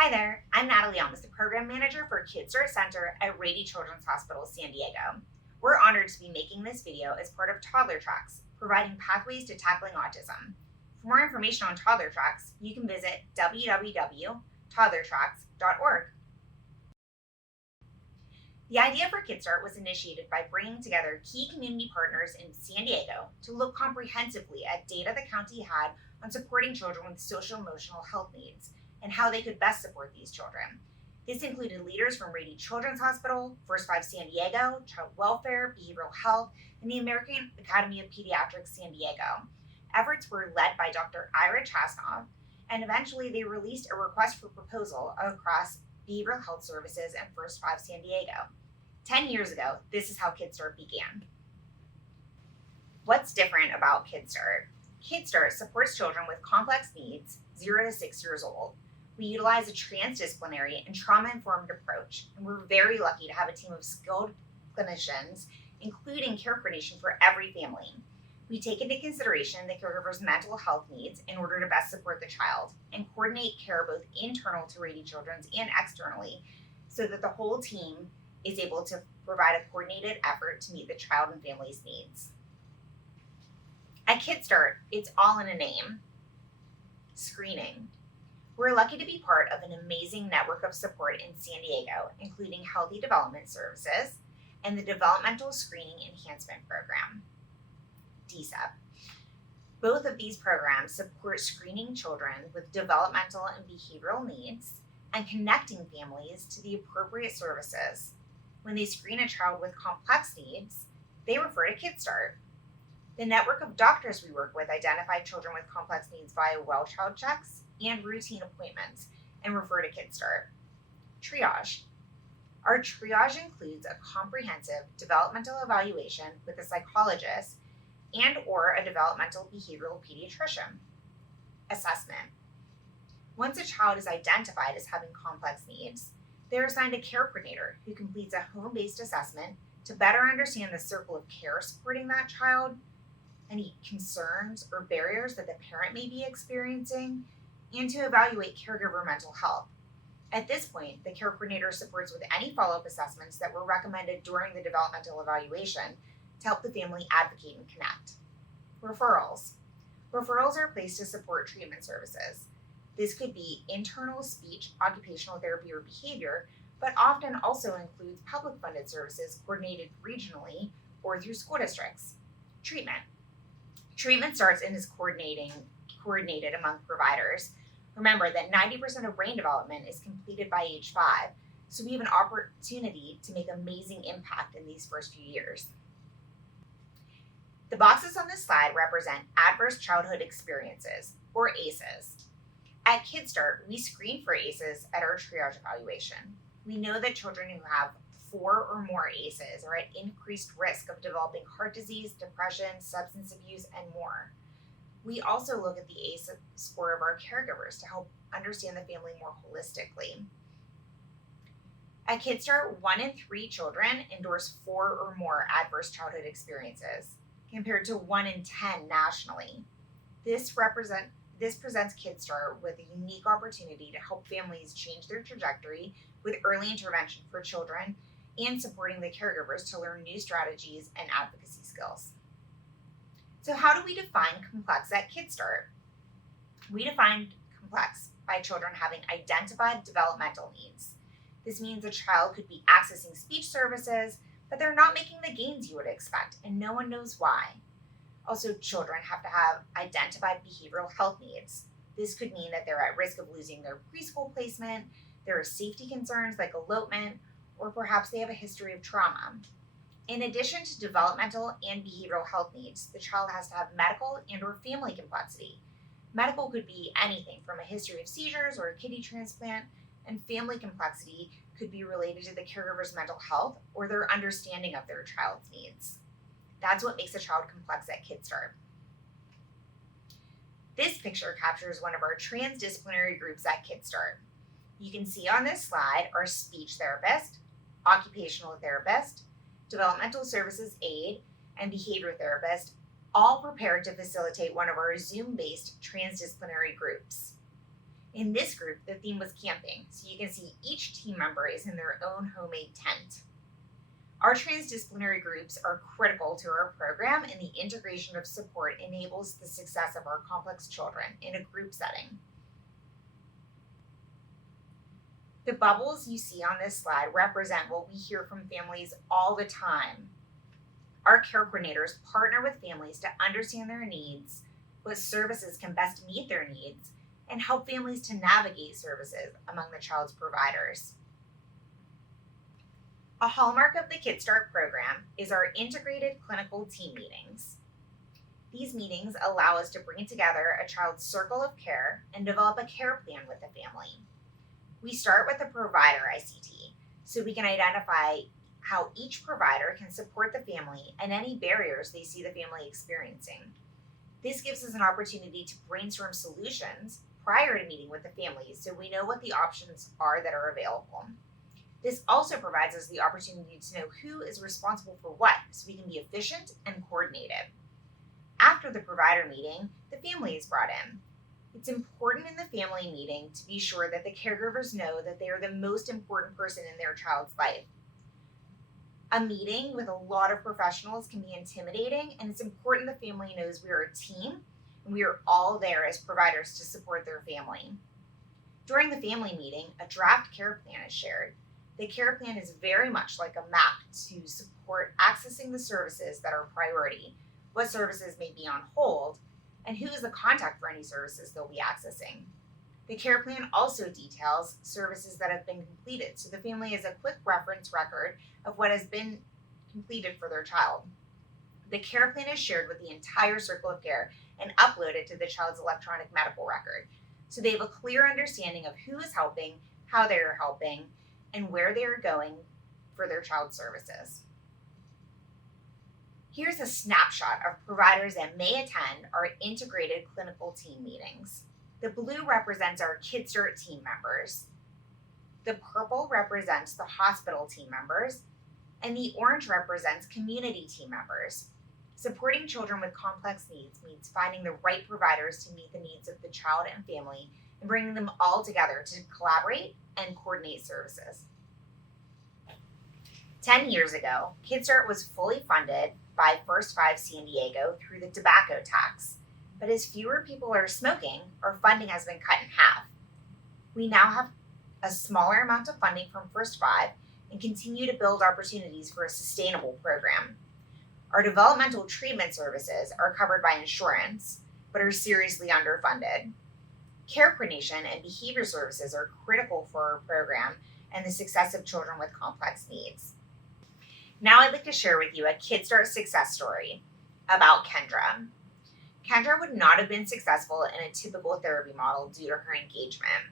Hi there, I'm Natalie Almas, the Program Manager for KidSTART Center at Rady Children's Hospital, San Diego. We're honored to be making this video as part of Toddler Tracks, providing pathways to tackling autism. For more information on Toddler Tracks, you can visit www.toddlertracks.org. The idea for KidSTART was initiated by bringing together key community partners in San Diego to look comprehensively at data the county had on supporting children with social-emotional health needs and how they could best support these children. This included leaders from Rady Children's Hospital, First Five San Diego, Child Welfare, Behavioral Health, and the American Academy of Pediatrics San Diego. Efforts were led by Dr. Ira Chasnov, and eventually they released a request for proposal across Behavioral Health Services and First Five San Diego. 10 years ago, this is how KidSTART began. What's different about KidSTART? KidSTART supports children with complex needs 0 to 6 years old. We utilize a transdisciplinary and trauma-informed approach, and we're very lucky to have a team of skilled clinicians, including care coordination for every family. We take into consideration the caregiver's mental health needs in order to best support the child and coordinate care both internal to Rady Children's and externally so that the whole team is able to provide a coordinated effort to meet the child and family's needs. At KidSTART, it's all in a name: screening. We're lucky to be part of an amazing network of support in San Diego, including Healthy Development Services and the Developmental Screening Enhancement Program, DSEP. Both of these programs support screening children with developmental and behavioral needs and connecting families to the appropriate services. When they screen a child with complex needs, they refer to KidSTART. The network of doctors we work with identify children with complex needs via well-child checks and routine appointments and refer to KidSTART. Triage. Our triage includes a comprehensive developmental evaluation with a psychologist and or a developmental behavioral pediatrician. Assessment. Once a child is identified as having complex needs, they're assigned a care coordinator who completes a home-based assessment to better understand the circle of care supporting that child, any concerns or barriers that the parent may be experiencing, and to evaluate caregiver mental health. At this point, the care coordinator supports with any follow-up assessments that were recommended during the developmental evaluation to help the family advocate and connect. Referrals. Referrals are placed to support treatment services. This could be internal speech, occupational therapy, or behavior, but often also includes public funded services coordinated regionally or through school districts. Treatment. Treatment starts and is coordinated among providers. Remember that 90% of brain development is completed by age 5, so we have an opportunity to make amazing impact in these first few years. The boxes on this slide represent Adverse Childhood Experiences, or ACEs. At KidSTART, we screen for ACEs at our triage evaluation. We know that children who have 4 or more ACEs are at increased risk of developing heart disease, depression, substance abuse, and more. We also look at the ACE score of our caregivers to help understand the family more holistically. At KidSTART, 1 in 3 children endorse 4 or more adverse childhood experiences, compared to 1 in 10 nationally. This presents KidSTART with a unique opportunity to help families change their trajectory with early intervention for children and supporting the caregivers to learn new strategies and advocacy skills. So how do we define complex at KidSTART? We define complex by children having identified developmental needs. This means a child could be accessing speech services, but they're not making the gains you would expect, and no one knows why. Also, children have to have identified behavioral health needs. This could mean that they're at risk of losing their preschool placement, there are safety concerns like elopement, or perhaps they have a history of trauma. In addition to developmental and behavioral health needs, the child has to have medical and or family complexity. Medical could be anything from a history of seizures or a kidney transplant, and family complexity could be related to the caregiver's mental health or their understanding of their child's needs. That's what makes a child complex at KidSTART. This picture captures one of our transdisciplinary groups at KidSTART. You can see on this slide our speech therapist, occupational therapist, developmental services aide, and behavior therapist, all prepared to facilitate one of our Zoom-based transdisciplinary groups. In this group, the theme was camping, so you can see each team member is in their own homemade tent. Our transdisciplinary groups are critical to our program, and the integration of support enables the success of our complex children in a group setting. The bubbles you see on this slide represent what we hear from families all the time. Our care coordinators partner with families to understand their needs, what services can best meet their needs, and help families to navigate services among the child's providers. A hallmark of the KidSTART program is our integrated clinical team meetings. These meetings allow us to bring together a child's circle of care and develop a care plan with the family. We start with the provider ICT, so we can identify how each provider can support the family and any barriers they see the family experiencing. This gives us an opportunity to brainstorm solutions prior to meeting with the families, so we know what the options are that are available. This also provides us the opportunity to know who is responsible for what, so we can be efficient and coordinated. After the provider meeting, the family is brought in. It's important in the family meeting to be sure that the caregivers know that they are the most important person in their child's life. A meeting with a lot of professionals can be intimidating, and it's important the family knows we are a team and we are all there as providers to support their family. During the family meeting, a draft care plan is shared. The care plan is very much like a map to support accessing the services that are priority, what services may be on hold, and who is the contact for any services they'll be accessing. The care plan also details services that have been completed, so the family has a quick reference record of what has been completed for their child. The care plan is shared with the entire circle of care and uploaded to the child's electronic medical record, so they have a clear understanding of who is helping, how they are helping, and where they are going for their child's services. Here's a snapshot of providers that may attend our integrated clinical team meetings. The blue represents our KidSTART team members. The purple represents the hospital team members, and the orange represents community team members. Supporting children with complex needs means finding the right providers to meet the needs of the child and family and bringing them all together to collaborate and coordinate services. 10 years ago, KidSTART was fully funded by First 5 San Diego through the tobacco tax. But as fewer people are smoking, our funding has been cut in half. We now have a smaller amount of funding from First 5 and continue to build opportunities for a sustainable program. Our developmental treatment services are covered by insurance, but are seriously underfunded. Care coordination and behavior services are critical for our program and the success of children with complex needs. Now I'd like to share with you a KidSTART success story about Kendra. Kendra would not have been successful in a typical therapy model due to her engagement.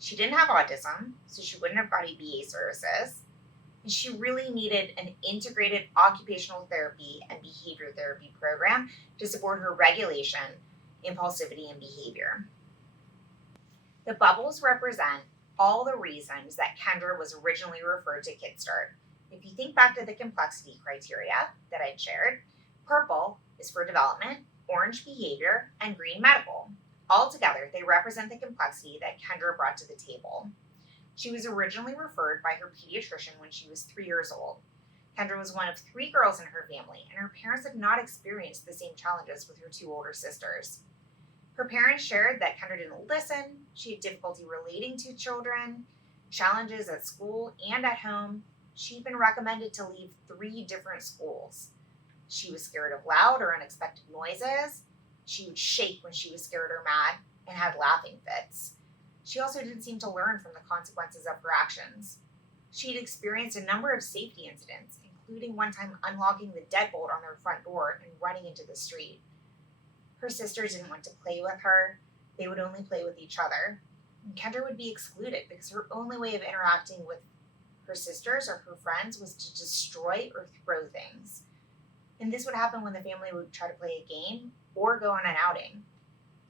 She didn't have autism, so she wouldn't have got ABA services. And she really needed an integrated occupational therapy and behavior therapy program to support her regulation, impulsivity, and behavior. The bubbles represent all the reasons that Kendra was originally referred to KidSTART. If you think back to the complexity criteria that I'd shared, purple is for development, orange behavior, and green medical. Altogether, they represent the complexity that Kendra brought to the table. She was originally referred by her pediatrician when she was 3 years old. Kendra was one of 3 girls in her family, and her parents had not experienced the same challenges with her 2 older sisters. Her parents shared that Kendra didn't listen, she had difficulty relating to children, challenges at school and at home. She'd been recommended to leave 3 different schools. She was scared of loud or unexpected noises. She would shake when she was scared or mad and had laughing fits. She also didn't seem to learn from the consequences of her actions. She'd experienced a number of safety incidents, including one time unlocking the deadbolt on their front door and running into the street. Her sisters didn't want to play with her. They would only play with each other. And Kendra would be excluded because her only way of interacting with her sisters or her friends was to destroy or throw things. And this would happen when the family would try to play a game or go on an outing.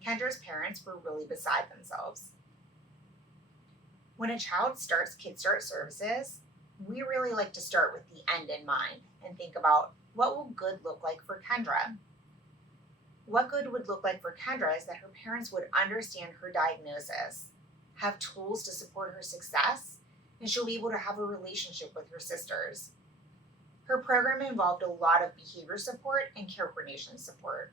Kendra's parents were really beside themselves. When a child starts KidSTART services, we really like to start with the end in mind and think about what will good look like for Kendra. What good would look like for Kendra is that her parents would understand her diagnosis. have tools to support her success, and she'll be able to have a relationship with her sisters. Her program involved a lot of behavior support and care coordination support.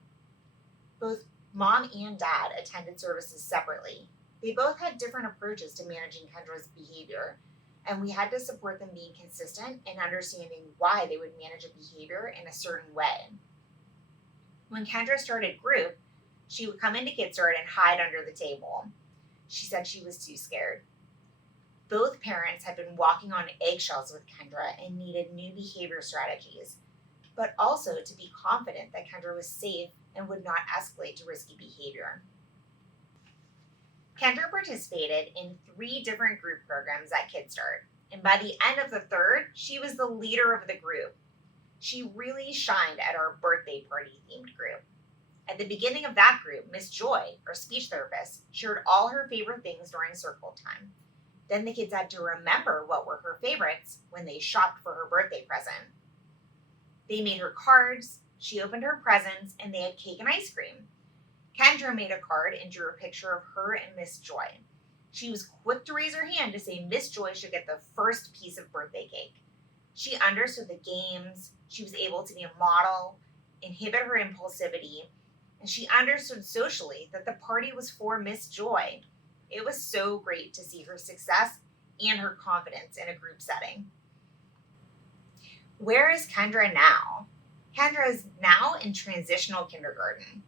Both mom and dad attended services separately. They both had different approaches to managing Kendra's behavior, and we had to support them being consistent and understanding why they would manage a behavior in a certain way. When Kendra started group, she would come into KidSTART and hide under the table. She said she was too scared. Both parents had been walking on eggshells with Kendra and needed new behavior strategies, but also to be confident that Kendra was safe and would not escalate to risky behavior. Kendra participated in 3 different group programs at KidSTART, and by the end of the 3rd, she was the leader of the group. She really shined at our birthday party themed group. At the beginning of that group, Miss Joy, our speech therapist, shared all her favorite things during circle time. Then the kids had to remember what were her favorites when they shopped for her birthday present. They made her cards, she opened her presents, and they had cake and ice cream. Kendra made a card and drew a picture of her and Miss Joy. She was quick to raise her hand to say Miss Joy should get the first piece of birthday cake. She understood the games, she was able to be a model, inhibit her impulsivity, and she understood socially that the party was for Miss Joy. It was so great to see her success and her confidence in a group setting. Where is Kendra now? Kendra is now in transitional kindergarten.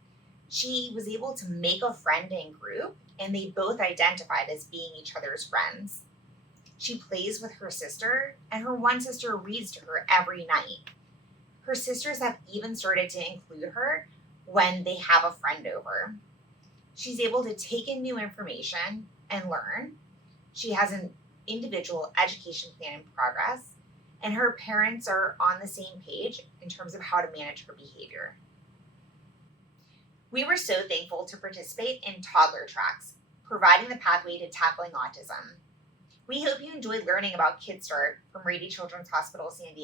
She was able to make a friend in group, and they both identified as being each other's friends. She plays with her sister, and her one sister reads to her every night. Her sisters have even started to include her when they have a friend over. She's able to take in new information and learn. She has an individual education plan in progress, and her parents are on the same page in terms of how to manage her behavior. We were so thankful to participate in toddler tracks, providing the pathway to tackling autism. We hope you enjoyed learning about KidSTART from Rady Children's Hospital San Diego.